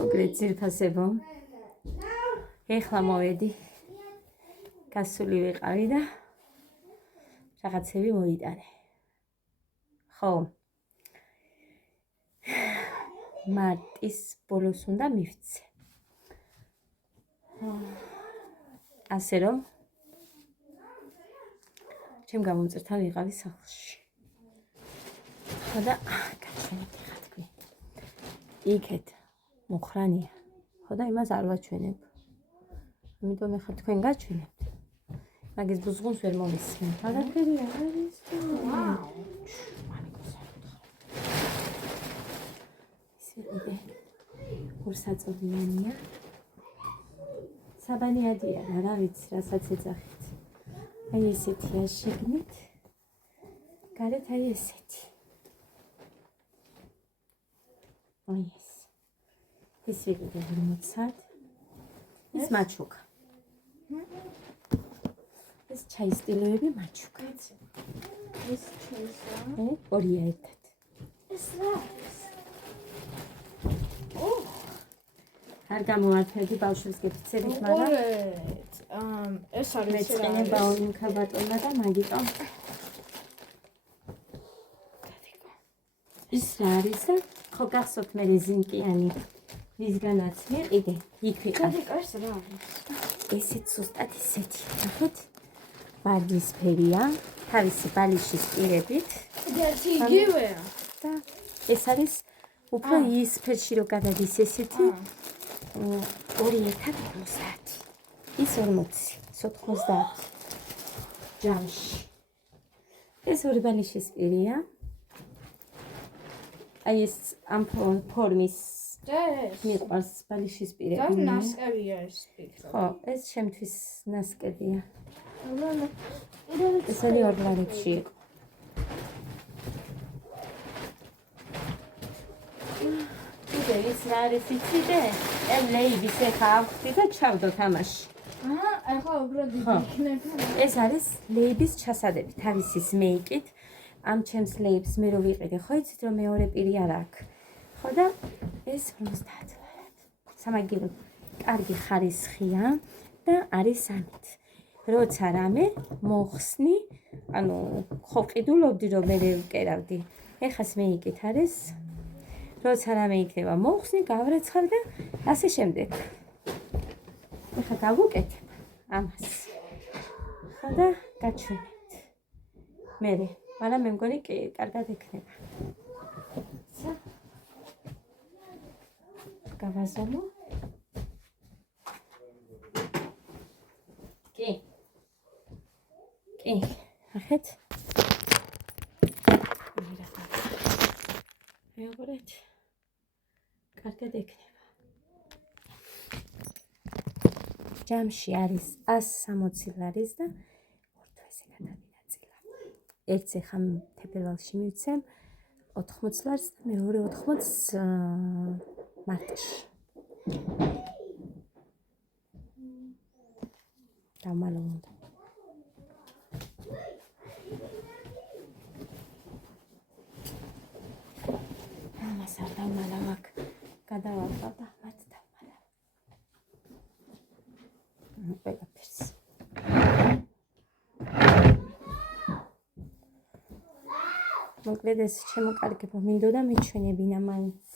მოკლედ ძირფასებო. ეხლა მოვედი. გასული ვიყავი და რაღაცები მოიტანე. ხო. მარტის ბოლოს უნდა მივცე. ასე რომ ჩემ გამომწერთან ვიყავი სახლში. ხო და გაჩვენეთ ხა თქვი. იქეთ მოხრანია. ხო და იმას არ ვაჩვენებ. ამიტომ ეხლა თქვენ გაჩვენებთ. მაგის ბუზღუნს ვერ მომისმენ. არაფერი არ არის. ისე ორსაწოდიანია. საბანიადია რა ვიცი, რასაც ეძახით. აი ესეთია შეგნით. გარეთ აი ესეთი. აი ეს. ეს ვიყიდე მოცად. ეს მაჩუკა. ეს ჩაისტილოები მაჩუკა. ეს ჩაისა. ორია ერთად. ეს რა? არ გამოვარდნები ბავშვებს გეფიცებით, მაგრამ ეს არის მეწყენება უნქა ბატონმა და მაგიტომ ის რა არის და ხო გახსოვთ მე რეზინკიანი ვისგანაც მიყიდე იქ ვიყავ. ეს რა არის? ესეც ზუსტად ისეთი. ნახეთ? ვარდისფერია, თავისი ბალიშის პირებით. ერთი იგივეა. და ეს არის უფრო ისფერში რო გადადის ესეთი 2,50. ის 40, 90 ჯამში. ეს ორი ბალიშის პირია. აი ეს ამ ფორმის მიყვარს ბალიშის პირები. და ნასკევია ეს ფიქრობ. ხო, ეს შემთვის ნასკევია. ეს ორი ორლარებში იყო. ის რა არის იციდე? ლეიბის ეხა ავხდი და ჩავდო თამაში. ახლა უბრალოდ იქნება. ეს არის ლეიბის ჩასადები თავისის მეიკით. ამ ჩემს ლეიბს მე რო ვიყიდე, ხო იცით რომ მეორე პირი არ აქვს. ხო და ეს 50 ლარად. სამაგიეროდ კარგი ხარისხია და არის ამით. როცა რამე მოხსნი, ანუ ხო ყიდულობდი რომ მე ვკერავდი. ეხას მეიკით არის როცა რამე იქნება მოხსნი, გავრეცხავ და ასე შემდეგ. ეხლა გავუკეთებ ამას. ხო და გაჩვენებთ. მაგრამ მე მგონი კი კარგად ექნება. გავაზომო. კი. ნახეთ. მეუღლეთ. კარგად ექნება. ჯამში არის 160 ლარის და ორთვეზე გადავინაწილა. ერთს ეხა თებერვალში მივცემ 80 ლარს და მეორე 80 მარტში. დამალავდა. ამას არ დამალავ გადავავყავ და მათ დამალავ. ყველაფერს. მოკლედ ეს ჩემო კარგებო მინდოდა მიჩვენებინა მაინც.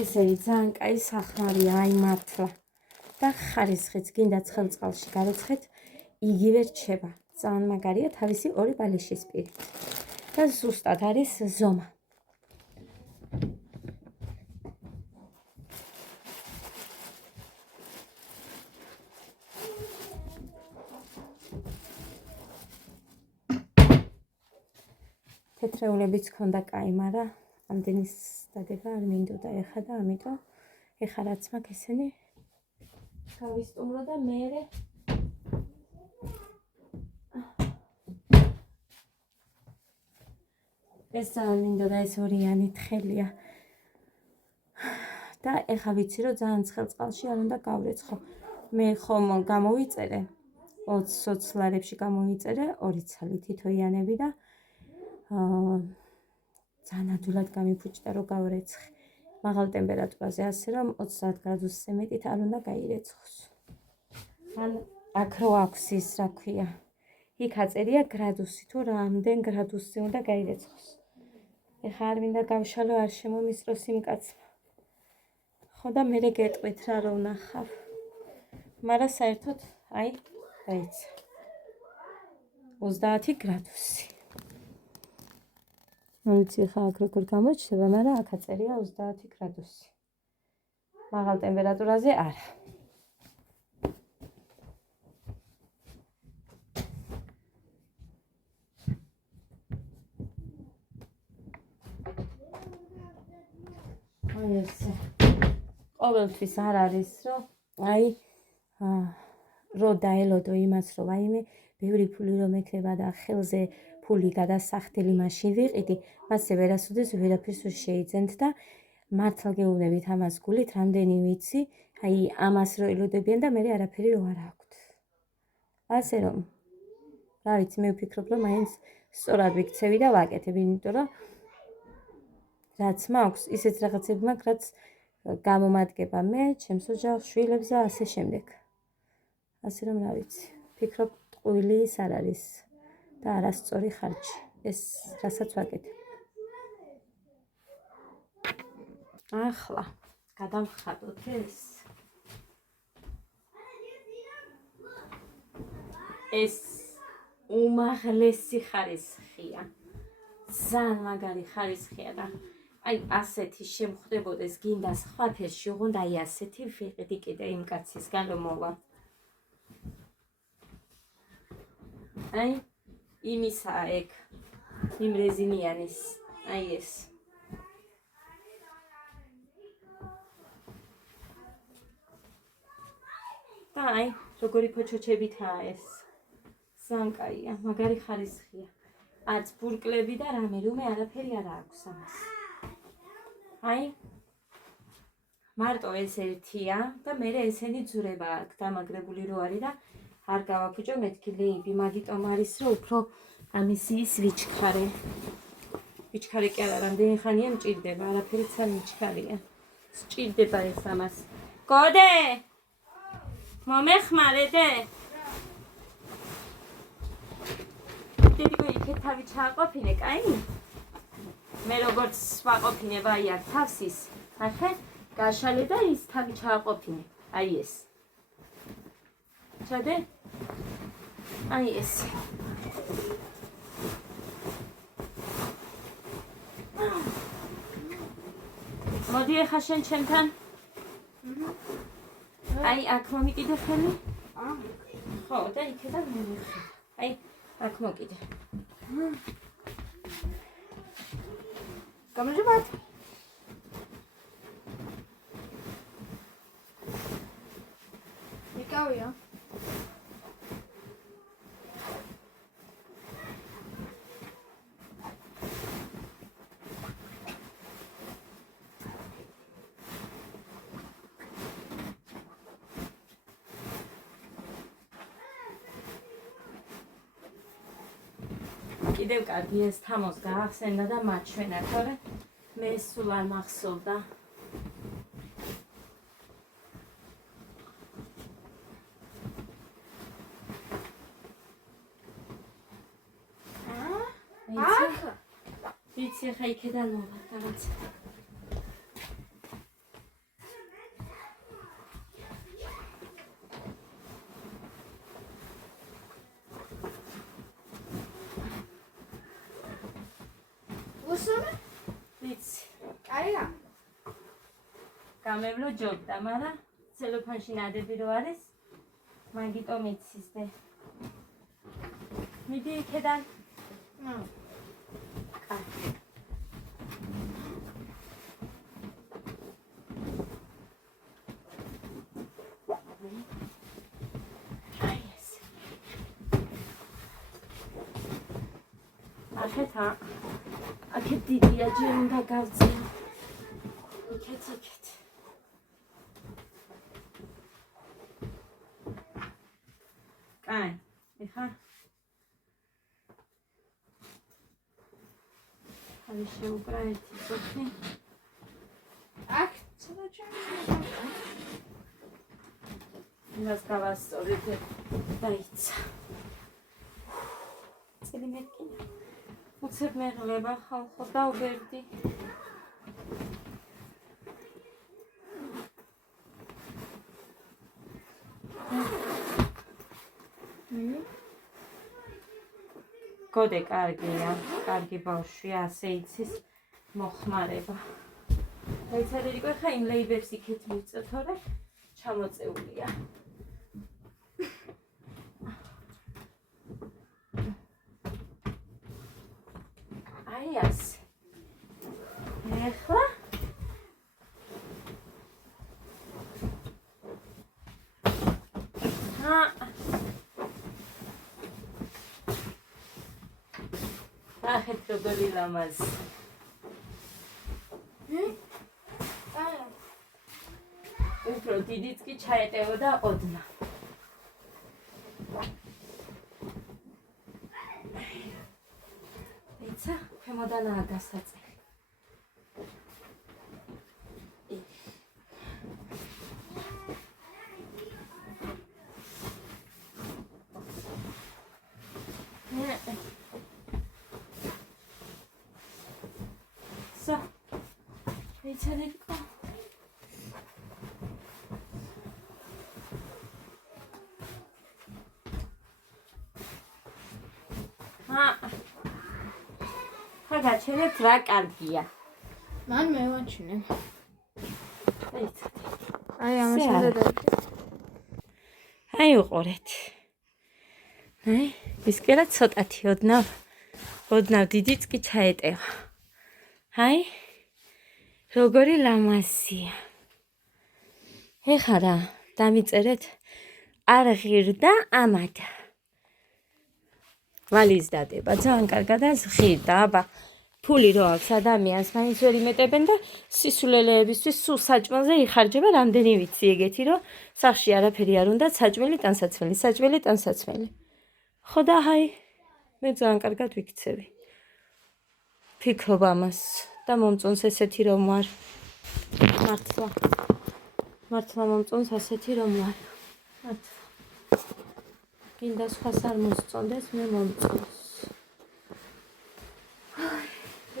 ესე ძალიან კაი სახმარია, აი მართლა. და ხარისხიც გინდა ცხელწყალში გარეცხეთ, იგივე რჩება. ძალიან მაგარია თავისი ორი ბალიშის პირით. და ზუსტად არის ზომა. თეთრეულებიც ქონდა კაი, მაგრამ ამდენის დაგება არ მინდოდა ეხა და ამიტომ ეხა რაც მაქვს ესენი გავისტუმრო და მერე ეს ძალიან მინდოდა ეს ორიანი თხელია და ეხა ვიცი რომ ძალიან ცხელ წყალში არ უნდა გავრეცხო. მე ხომ გამოვიწერე 20 ლარებში გამოვიწერე 2 ცალი თითოიანები და ძალიან ადვილად გამიფუჭდა რომ გავარეცხე. მაღალ ტემპერატურაზე, ასე რომ 30 გრადუსზე მეტით არ უნდა გაირეცხოს. ან აქ რო აქვს ის, რა ქვია, იქ აწერია გრადუსი, თუ რამდენ გრადუსზე უნდა გაირეცხოს. ეხლა არ მინდა გავშალო, არ შემომისწროს იმ კაცმა. ხო და მერე გეტყვით რა რო ვნახავ. მაგრამ საერთოდ, აი, დაიცა. 30 გრადუსი. ვიცი ხა აქ როგორ გამოჩნდება, მაგრამ აქ აწერია 30 გრადუსი. მაღალ ტემპერატურაზე არა. აი ესე. ყოველთვის არ არის, რომ აი რო დაელოდო იმას, რომ აიმე ბევრი ფული რომ ექნება და ხელზე ფული გადასახდელი მაშინ ვიყიდი, მასე ვერასოდეს ვერაფერს ვერ შეიძენთ და მართლა გეუბნებით ამას გულით, რამდენი ვიცი, აი ამას რო ელოდებიან და მე არაფერი რო არ აქვთ. ასე რომ, რა ვიცი, მე ვფიქრობ, რომ მაინც სწორად ვიქცევი და ვაკეთებ, იმიტომ რომ რაც მაქვს, ისეთ რაღაცები მაქვს, რაც გამომადგება მე, ჩემს ოჯახს, შვილებს და ასე შემდეგ. ასე რომ, რა ვიცი, ვფიქრობ, ტყუილი ის არ არის და არასწორი ხარჯი. ეს რასაც ვაკეთებ. ახლა გადავხატოთ ეს. ეს უმაღლესი ხარისხია. ძალიან მაგარი ხარისხია და აი ასეთი შემხვდებოდეს გინდა სხვა ფერში, ოღონდ აი ასეთი ვიყიდი კიდე იმ კაცისგან რომ მოვა. აი იმისა ეგ იმ რეზინიანის, აი ეს. და აი როგორი ფოჩოჩებითაა ეს. ძალიან კაია, მაგარი ხარისხია. არც ბურკლები და რამე რომე არაფერი არ აქვს ამას. აი მარტო ეს ერთია და მე ესენი ძურება აქვს დამაგრებული რო არის და არ გავაფუჭო მეთქი ლეიბი, მაგიტომ არის რომ უფრო ამისი ის ვიჩქარე. ვიჩქარე კი არა, რამდენი ხანია მჭირდება, არაფერიც არ მიჩქარია. სჭირდება ეს ამას. გოდე! მომეხმარეთე? დედიკო იქეთ თავი ჩააყოფინე, კაი? მე როგორც ვაყოფინე ვაი აქ თავსის, ახე გაშალე და ის თავი ჩააყოფინე, აი ეს. ჩადე? აი ეს. მოდი ახლა შენ ჩემთან. აი აქ მომიკიდე ხელი? ხო, და იქიდან მივიხე. აი აქ მოკიდე. გამარჯობათ. იკავია. კიდევ კარგი ეს თამოს გაახსენდა და მაჩვენა, თორე მე სულ არ მახსოვდა. ვიცი, ხა იქიდან მოვა რაღაცა. ვიცი. კაია. გამევლოჯობდა, მაგრამ ცელოფანში ნადები რო არის, მაგიტომ იცისდე. მიდი იქიდან. კარგი. აი ეს. ახეთა აქეთ დიდია, ჯერ უნდა გავწიო. იქეთ. კაი, ეხა. არის შეუკრა ერთი წუთი. აქ ცოტა ჩამოვა. იმას გავასწორეთ დაიცა. წელი მეკინა. უცებ მეღლება ხალხო დაუბერდი. გოდე კარგია, კარგი ბავშვია, ასე იცის მოხმარება. დაიცადე რიკო, ხა იმ ლეიბებს იქეთ მივწევ, თორე ჩამოწეულია. აი ასე. ეხლა ახეთ როგორი ლამაზი. უფრო დიდიც კი ჩაეტევოდა ოდნა. ეცა ქვემოდანაა გასაწევი. So, ეცა რიკო. გაჩერეთ რა კარგია. მან მევაჩინე. ეცა. აი ამას უნდა დავიწყო. აი უყურეთ. აი, ის კერა ცოტათი ოდნავ დიდიც კი ჩაეტევა. აი, როგორი ლამაზია. ეხლა რა, დამიწერეთ არ ღირდა ამადა. ვალის დადება, ძალიან კარგად ზღირდა, აბა. ფული რო აქვს ადამიანს, მაინც ვერ იმეტებენ და სისულელეებისთვის სულ საჭმელზე იხარჯება რამდენი ვიცი ეგეთი, რომ სახში არაფერი არ უნდა, საჭმელი ტანსაცმელი. ხო და აი, მე ძალიან კარგად ვიქცევი. ფიქრობ ამას და მომწონს ესეთი რომ ვარ. მართლა მომწონს ასეთი რომ ვარ. მართლა. გინდა სხვას არ მოსწონდეს, მე მომწონს.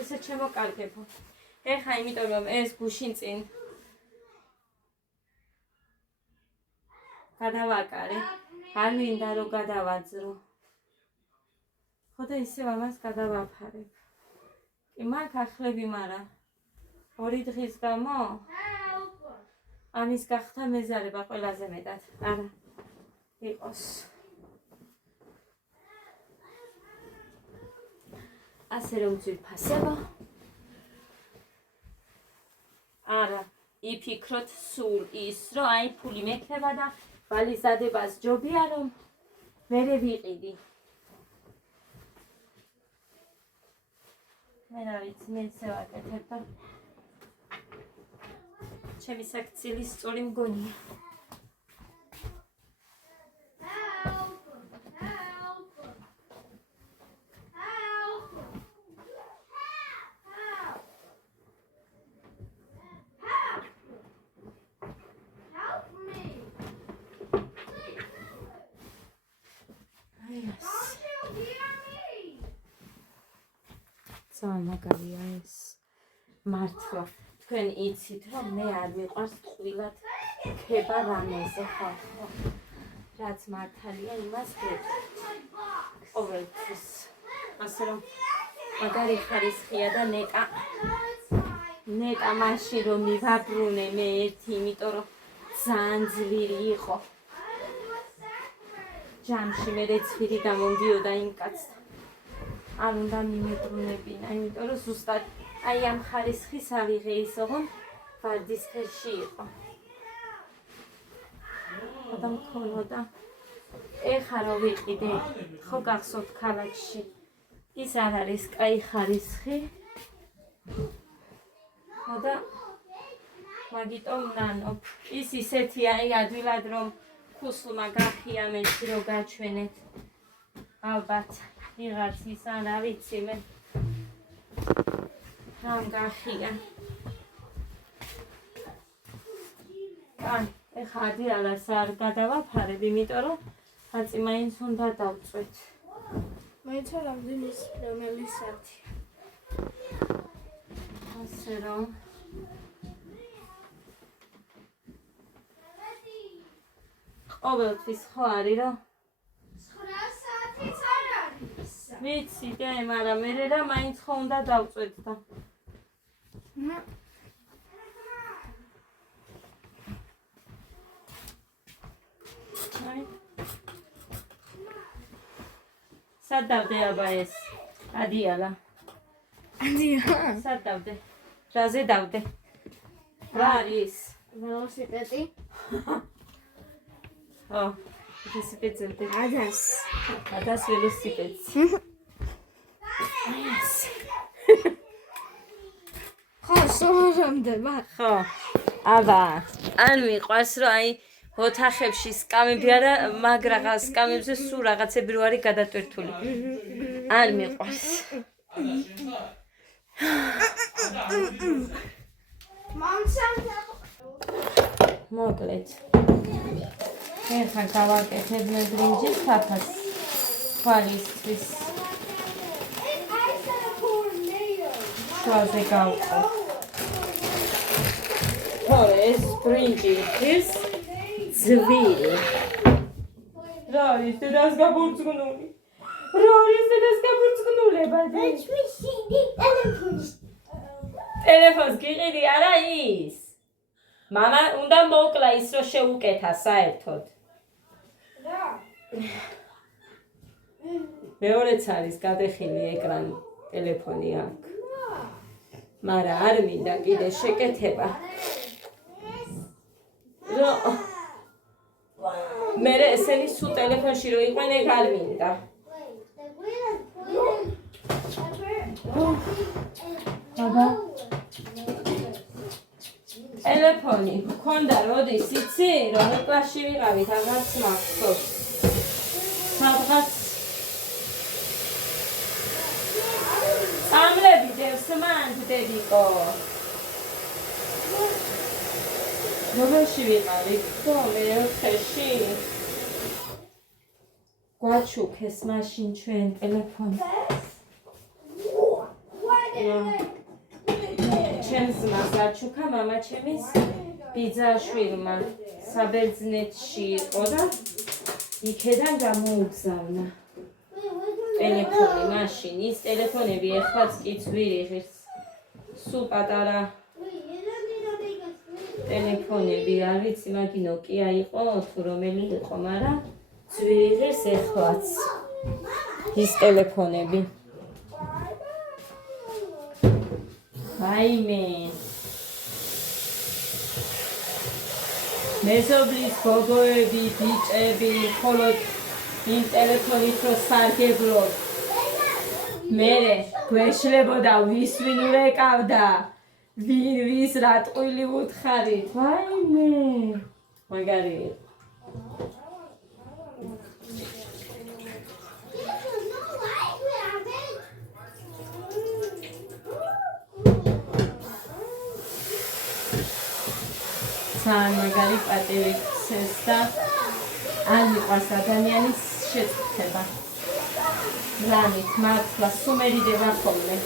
ესე შემოკარგებო. ეხა იმიტომ რომ ეს გუშინ წინ გადავაკარე, არ მინდა რომ გადავაძრო. ხო და ისევ ამას გადავაფარებ. კი მაგ ახლები, მაგრამ 2 დღის გამო ამის გახდა მეზარება ყველაზე მეტად. არა იყოს. ასე რომ ძვირფასებო. არა, იფიქროთ სულ ის, რომ აი ფული მექნება და ვალის დადებას ჯობია რომ მერე ვიყიდი. მე რა ვიცი, მე ისე ვაკეთებ და ჩემი საქციელი სწორი მგონია. მაგარია ეს. მართლა თქვენ იცით რომ მე არ მიყვარს ტყუილად ქება რამეზე ხალხო. რაც მართალია იმას გეტყვით. ყოველთვის. ასე რომ მაგარი ხარისხია და ნეტა მაშინ რომ მივაბრუნე მე ერთი, იმიტომ რომ ძალიან ძლიერი იყო. ჯამში მე რეცვირი გამომდიოდა იმ კაცთან. არ უნდა მიმებრუნებინა, იმიტომ რომ ზუსტად აი ამ ხარისხის ავიღე ის ოღონდ ვარდის ხელში იყო. და მქონოდა. ეხლა რო ვიყიდე, ხო გახსოვთ ქალაქში ის არ არის კაი ხარისხი. და მაგიტომ ნანობ. ის ისეთი აი ადვილად რომ ხუსლმა გახია მეში რო გაჩვენეთ. ალბათ ვიღაც ის არ ვიცი მე. რამ გახია. აი, ეხლა ადიალას არ გადავაფარებ, იმიტომ რომ ხაწი მაინც უნდა დავწვეთ. მოიცა რომელი საათია? ასე რომ ყოველთვის ხო არის რომ 9 საათიც არ არის. ვიცი და მაგრამ მე რა მაინც ხო უნდა დავწვეთ და სად დავდე აბა ეს ადიალა სად დავდე რაზე დავდე რა არის ველოსიპედი ო ველოსიპედზე ადას ველოსიპედს ხო სულამდე ხო აბა ან მიყვარს რომ აი ოთახებში სკამები არა მაგ რაღაც სკამებზე სულ რაღაცები რო არის გადატვირთული არ მიყვარს მოკლედ ეხლა გავაკეთებ მე ბრინჯის თაფას თვალისთვის შუაზე გავყო თორე ეს ბრინჯი ის ძვირი რა არის დედას გაბურწგნული რა არის დედას გაბურწგნულება ტელეფონს გიყიდი არა ის მამა უნდა მოკლა ის რომ შეუკეთა საერთოდ რა მეორეც არის გადახილი ეკრანი ტელეფონი აქ მაგრამ არ მინდა კიდე შეკეთება რა მე ესენი სულ ტელეფონში რო იყვნენ ეგ არ მინდა აბა ტელეფონი გქონდა როდის იცი რომ კლასში ვიყავით აღარც მახსოვს სადღაც წამლები დევს მან დედიკო რომელში ვიყავით ხო მე ოთხეში გვაჩუქეს მაშინ ჩვენ ტელეფონი ჩემს მას აჩუქა მამა ჩემის ბიძაშვილმა საბერძნეთში იყო და იქედან გამოუგზავნა ტელეფონი მაშინ ის ტელეფონები ეხლაც კი ძვირი ღირს სულ პატარა ტელეფონები არ ვიცი მაგი ნოკია იყო თუ რომელი იყო მაგრამ ძვირი ღირს ეხლაც ის ტელეფონები აიმე მეზობლის გოგოები ბიჭები მხოლოდ იმ ტელეფონით რო სარგებლობ მერე გვეშლებოდა ვის ვინ ურეკავდა ვინ ვის რა ტყუილი უთხარით აიმე მაგარი ძალიან მაგარი პატივი გცეს და არ მიყვარს ადამიანის შეწყვეტება რამით მართლა სუმერიდება ხოლმე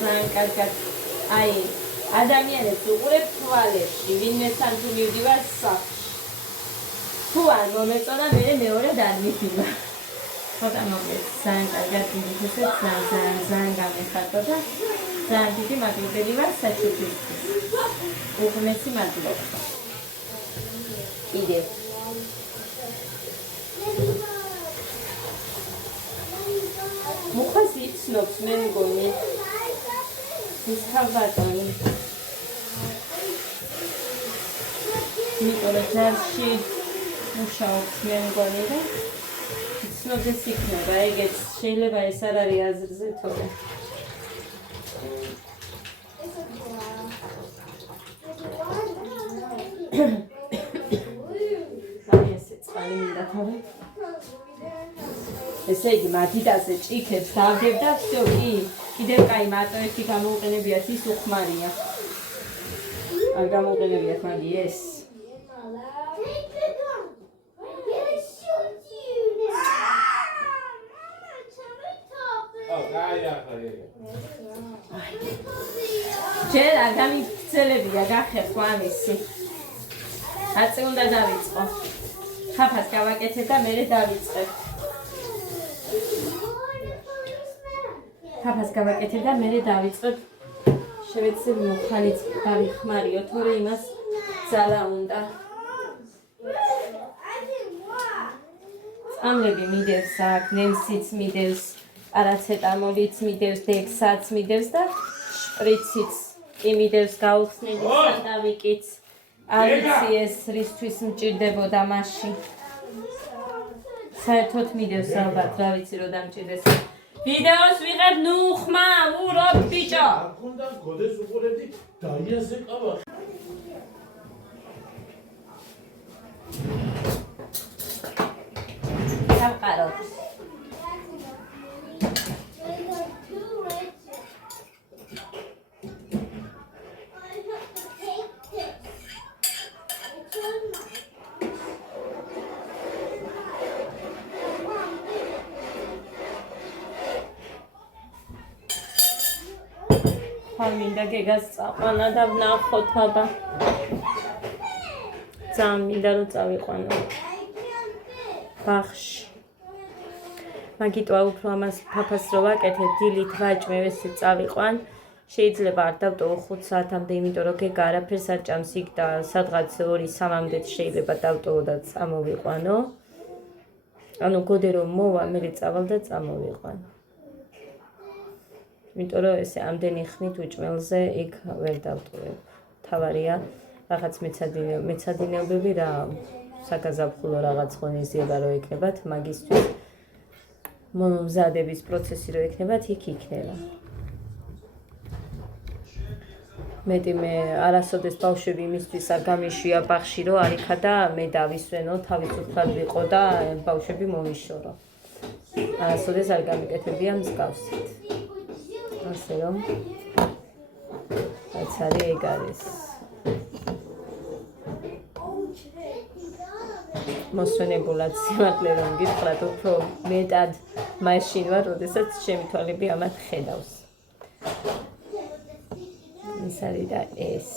ძალიან კარგად აი ადამიანებს უყურებ თვალებში ვინმე თან თუ მივდივარ სახლში თუ არ მომეწონა მე მეორედ არ მივდივარ ხოდა მოგეს ძალიან კარგად მიგიხსენებ ძალიან გამეხატო და ძალიან დიდი მადლობელი ვარ საჩუქრისთვის უღმესი მადლობა იდე მუხას იცნობს მე მგონი ის ხალბატონი ნიკოლა ჯარში მუშაობს მე მგონი და იცნობს იქნება ეგეც შეიძლება ეს არ არის აზრზე თორე აი ესე წყალი მინდა თორე ესე იგი მაგიდაზე ჭიქებს დავდებ და всё კი კიდევ კაი მარტო ერთი გამოუყენებიათ ის უხმარია არ გამოუყენებიათ მაგი ეს ჯერ არ გამიგრძელებია გახერხო ამისი აწე უნდა დავიწყო ხაფას გავაკეთებ და მერე დავიწყებ ხაფას გავაკეთებ და მერე დავიწყებ შევეცდები მუხანიც დავიხმარიო თორე იმას ძალა უნდა წამლები მიდევს აქ ნემსიც მიდევს პარაცეტამოლიც მიდევს დექსაც მიდევს და შპრიციც იმიდევს გაუხსნელი სანდავიკიც არ ვიცი ეს რისთვის მჭირდებოდა მაშინ საერთოდ მიდევს ალბათ რა ვიცი რომ დამჭირდეს ვიდეოს ვიღებ ნუ ხმა ურობ ბიჭო არ ქონდა გოდეს უყურებდი დაიაზე ყავა დავყაროთ მინდა გეგას წაყვანა და ვნახოთ აბა ძალიან მინდა რომ წავიყვანო ბახში მაგიტოა უფრო ამას ფაფას რო ვაკეთებ დილით ვაჭმევ ესე წავიყვან შეიძლება არ დავტოვო 5 საათამდე იმიტომ რომ გეგა არაფერს არ ჭამს იქ და სადღაც 2-3-მდე შეიძლება დავტოვო და წამოვიყვანო ანუ გოდე რომ მოვა მე წავალ და წამოვიყვანო იმიტომ რომ ესე ამდენი ხნით უჭმელზე იქ ვერ დავტოვებ. თავარია რაღაც მეცადინეობები რა საგაზაფხულო რაღაც ღონისძიება რო იქნებათ, მაგისთვის მომზადების პროცესი რო იქნებათ, იქ იქნება. მეტი მე არასოდეს ბავშვები იმისთვის არ გამიშვია ბაღში რო არიქა და მე დავისვენო, თავისუფლად ვიყო და ბავშვები მომიშორო. არასოდეს არ გამიკეთებია მსგავსით. ასე რომ რაც არის ეგ არის მოსვენებულად სიმართლე რომ გითხრათ უფრო მეტად მაშინ ვარ როდესაც ჩემი თვალები ამათ ხედავს ის არის და ეს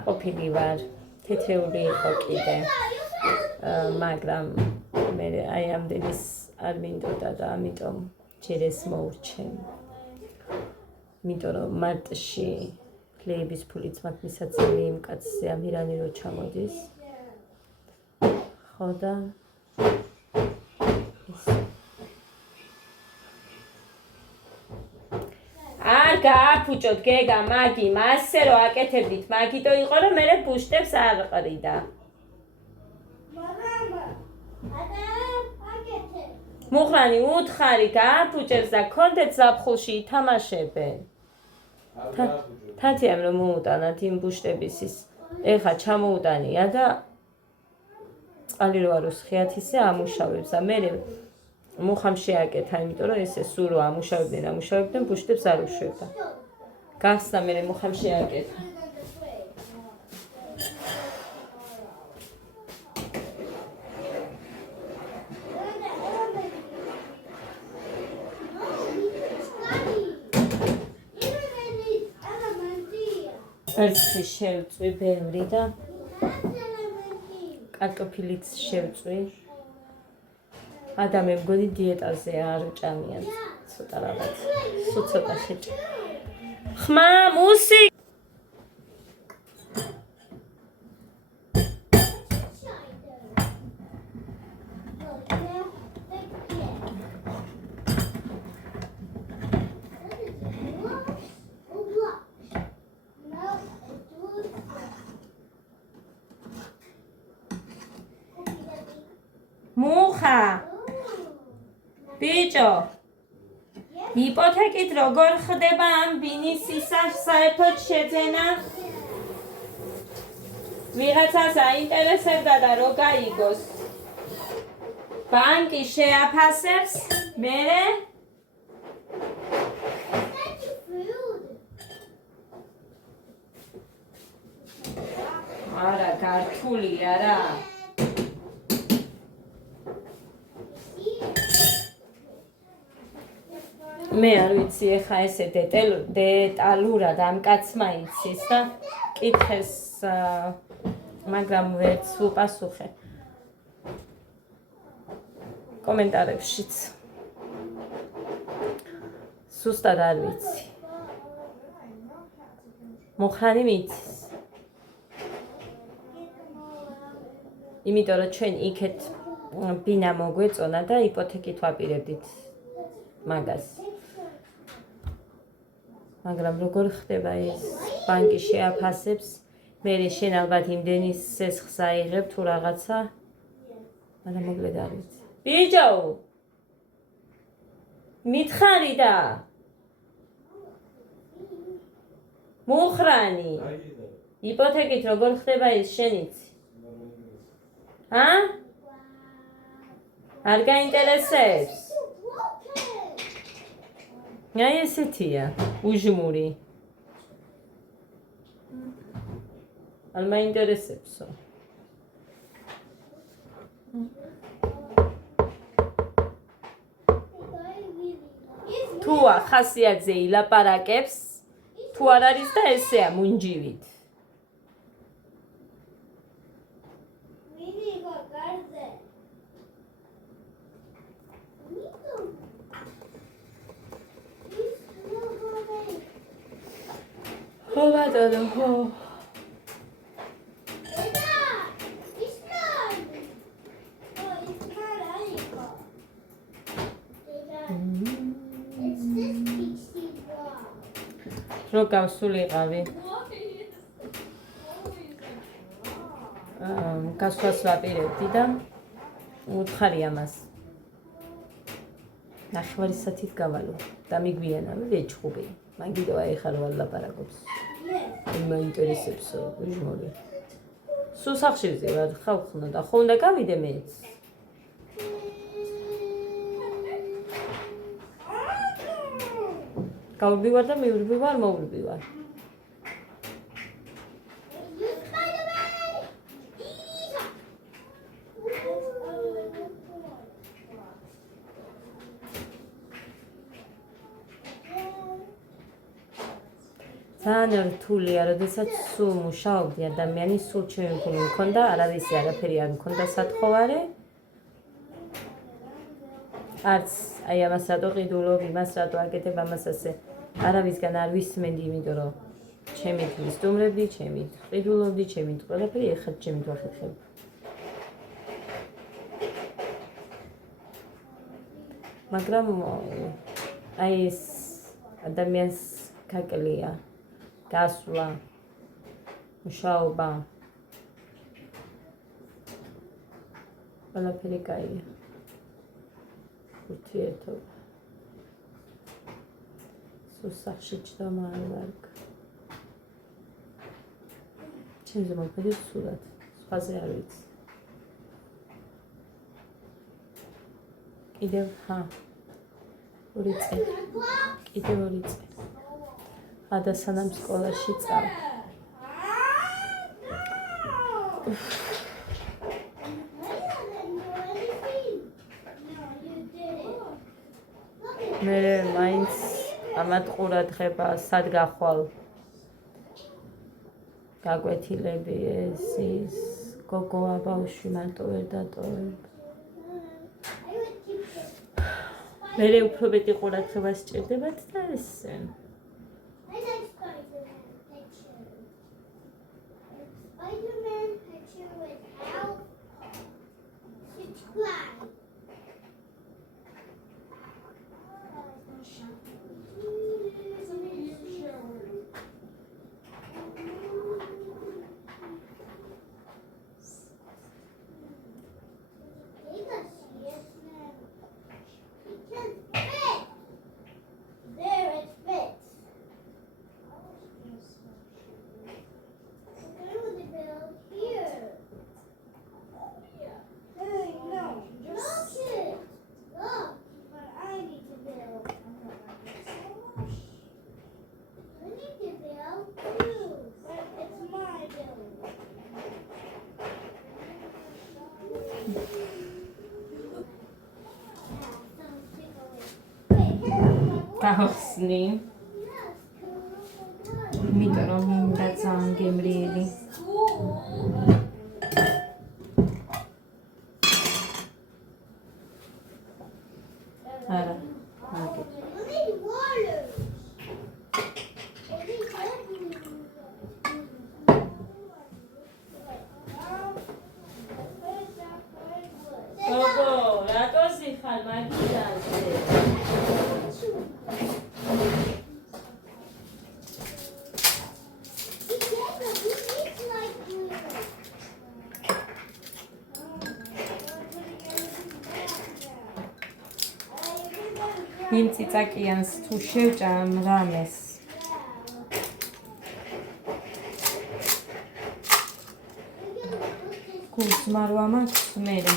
აყოფილი ვარ თეთრეული იყო კიდე მაგრამ მე აი ამდენის არ მინდოდა და ამიტომ ჯერ ეს მოურჩენ. იმიტომ რომ მარტში ფლეების ფულიც მათ მისაწვდომი იმ კაცზე ამირანი რო ჩამოდის. ხო და არ გააფუჭოთ გეგა მაგი მასე რო აკეთებდით მაგიტო იყო რომ მე ბუშტებს არ ყრიდა. მუხრანი უთხარი გააფუჭებს და კონდეთ ზაფხულში ითამაშებენ. თათიამ რომ მოუტანათ იმ ბუშტების ის ეხა ჩამოუტანია და წყალი რო არ უსხიათ ისე ამუშავებს და მე მუხამ შეაკეთა იმიტომ რომ ესე სულ რო ამუშავებდნენ ბუშტებს არ უშვებდა. გახსნა მე მუხამ შეაკეთა. ერთი შევწვი ბევრი და კარტოფილიც შევწვი. ადამი მგონი დიეტაზე არ ჭამიან ცოტა რაღაც. სულ ცოტა შეჭ. ხმა მუსი მუხა ბიჭო იპოთეკით როგორ ხდება ამ ბინის საერთოდ შეძენა ვიღაცას აინტერესებდა და რო გაიგოს ბანკი შეაფასებს მერე არა გართულია რა მე არ ვიცი ეხა ესე დეტალურად ამ კაცმა იცის და კითხეს მაგრამ ვერც უპასუხე კომენტარებშიც სუსტად არ ვიცი მოხრანი მიცის იმიტომ რომ ჩვენ იქეთ ბინა მოგვეწონა და იპოთეკით ვაპირებდით მაგას მაგრამ როგორ ხდება ეს ბანკი შეაფასებს მე შენ ალბათ იმდენი სესხს აიღებ თუ რაღაცა მაგრამ მოკლედ არ ვიცი ბიჭო მითხარი და მუხრანი იპოთეკით როგორ ხდება ეს შენ იცი არ გაინტერესებს აი ესეთია უჟმური არ მაინტერესებსო თუ ახასიათზე ილაპარაკებს თუ არ არის და ესეა მუნჯივით ხო ბატონო ხო რო გავსულიყავი გასვლას ვაპირებდი და უთხარი ამას ნახევარი საათით გავალო და მიგვიანავე ვეჩხუბი მან კიდევ აიხარ ვალაპარაკობს მაინტერესებსო უჟმური სულ სახშირზე ვარ ხალხნა და ხო უნდა გავიდე მეც გავვიბარ და მივიბარ მოვიბარ ძალიან რთულია, როდესაც სულ მუშაობდი ადამიანი, სულ ჩემი ფული მქონდა, არავისი არაფერი არ მქონდა სათხოვარე. არც აი ამას რატო ყიდულობ, იმას რატო აკეთებ, ამას ასე არავისგან არ ვისმენდი, იმიტომ რომ ჩემით ვისტუმრებდი, ჩემით ყიდულობდი, ჩემით ყველაფერი ეხლა ჩემით ვახერხებ. მაგრამ აი ეს ადამიანს გაკლია გასვლა მუშაობა ყველაფერი კაია ურთიერთობა სუსახში ჭდომა არ ვარგ ჩემზე მოვხედეთ სულად სხვაზე არ ვიცი კიდევ ორი წელი კიდევ ორი წელი ადასანამ სკოლაში წავ. მე მაინც ამათ ყურადღება სად გახვალ. გაგვეთილები ეს ის გოგოა ბავშვი მარტო ვერ დატოვებ. მე უფრო მეტი ყურადღება სჭირდებათ და ესე. გახსნი. იმიტომ რომ მინდა ძალიან გემრიელი. არა, მაგე. გოგო, რატო სიხარ მაგიდაზე? იმ ციცაკიანს თუ შევჭამ რამეს გულს მარვა მაქვს მერე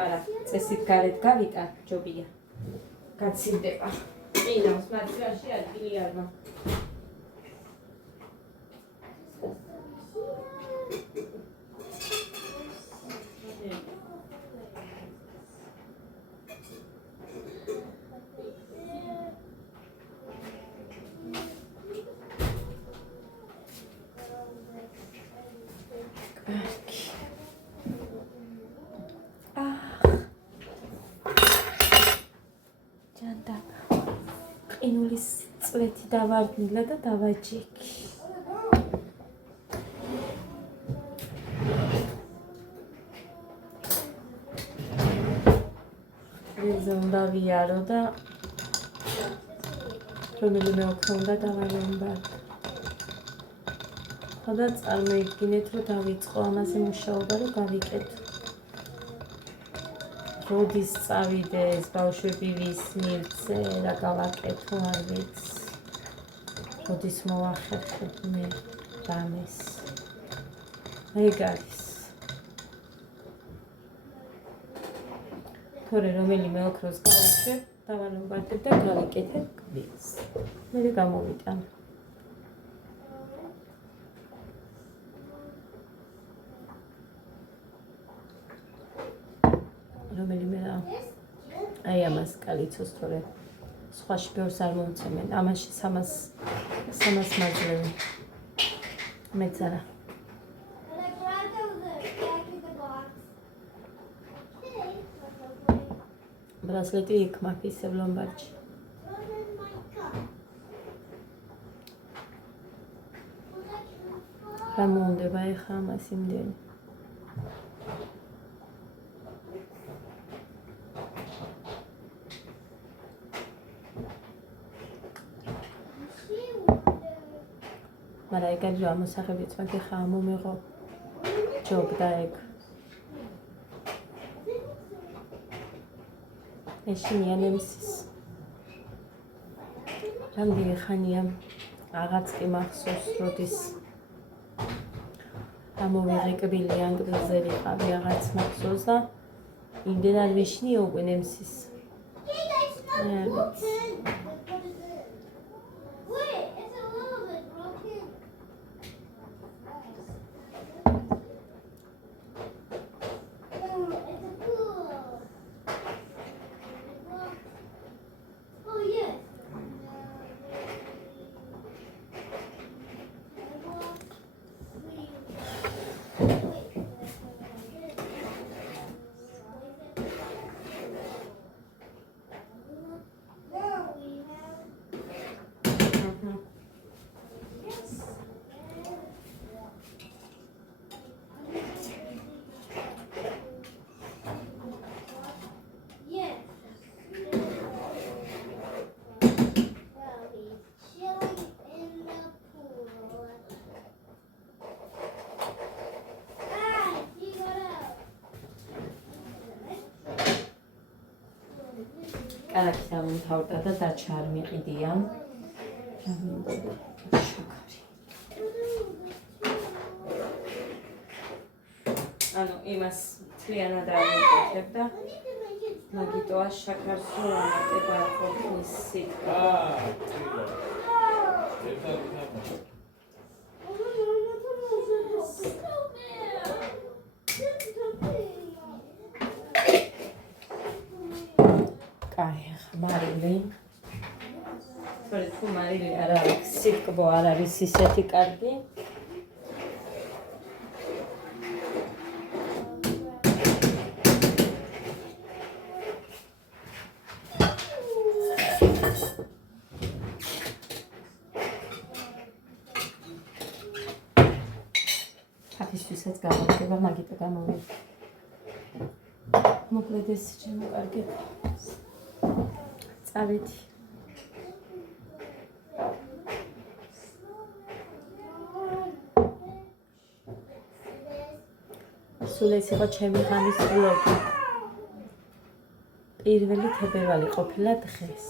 არა, წესით გარეთ გავიტა, ჯობია. გაცილდება. წინავს მათგანში ადგილი არ მაქვს. ყინულის წვეთი დავარდნილა და დავაჯექი. ეს უნდა ვიარო და რომელიმე ოქრო უნდა დავარემბად. ხოდა წარმოიდგინეთ, რომ დავიწყო ამაზე მუშაობა, რომ გავიკეთო. როდის წავიდეს, ბავშვები ვის მივცე, რა გავაკეთო, არ ვიცი. როდის მოვახერხებ მე რამეს. ეგ არის. თორე რომელიმე ოქროს გავუშვებ, დავარემბადებ და გავიკეთებ კვირს. მე გამოვიტან. რომელიმე რა. აი ამას კალიცოს თორე სხვაში ბევრს არ მომცემენ. ამაში 300 მაძლევი. მეც არა. ბრასლეტი იქ მაქვს ისევ ლომბარდში. რა მომდება ეხა ამას იმდენი. მაგრამ ეგ არის ამოსახებიც მაგ ხა მომეღო ჯობდა ეგ. ეშინია ნემსის. რამდენი ხანია აღარც კი მახსოვს, როდის ამოვიღე კბილი ანგლზე ვიყავი, აღარც მახსოვს და იმდენად ვიშნია უკვე ნემსის. ტანაკი დამთავრდა და დარჩა არ მიყიდია. რა მინდა შაქარი. ანუ იმას მთლიანად არ მივკეთებ და მაგიტოა შაქარს რომ ამატება ყოფნის სიტყვა. კაი, მარილი. თორე თუ მარილი არ არის, სიტყვა არ არის ისეთი კარგი. ფაფისთვისაც გამოვიდება, მაგიტო გამოვიდება. მოკლედ ეს ჩემო კარგი. წავედი. სულ ეს იყო ჩემი ღამის ვლოგი. პირველი თებერვალი ყოფილა დღეს.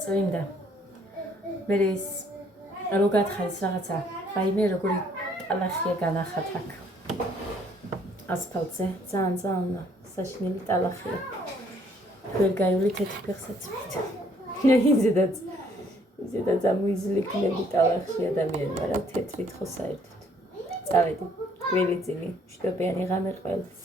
წვიმდა. მე ეს რო გათხარეს რაღაცა, რაიმე როგორი ტალახია განახათ აქ. ასფალტზე ძალიან საშინელი ტალახია. ვერ გაივლი თეთრ ფეხსაცმლით. ისედაც ამოიზლიქნები ტალახში ადამიანი, მაგრამ თეთრით ხო საერთოდ. წავედი, გველიწინი, მშვიდობიანი ღამე ყველას.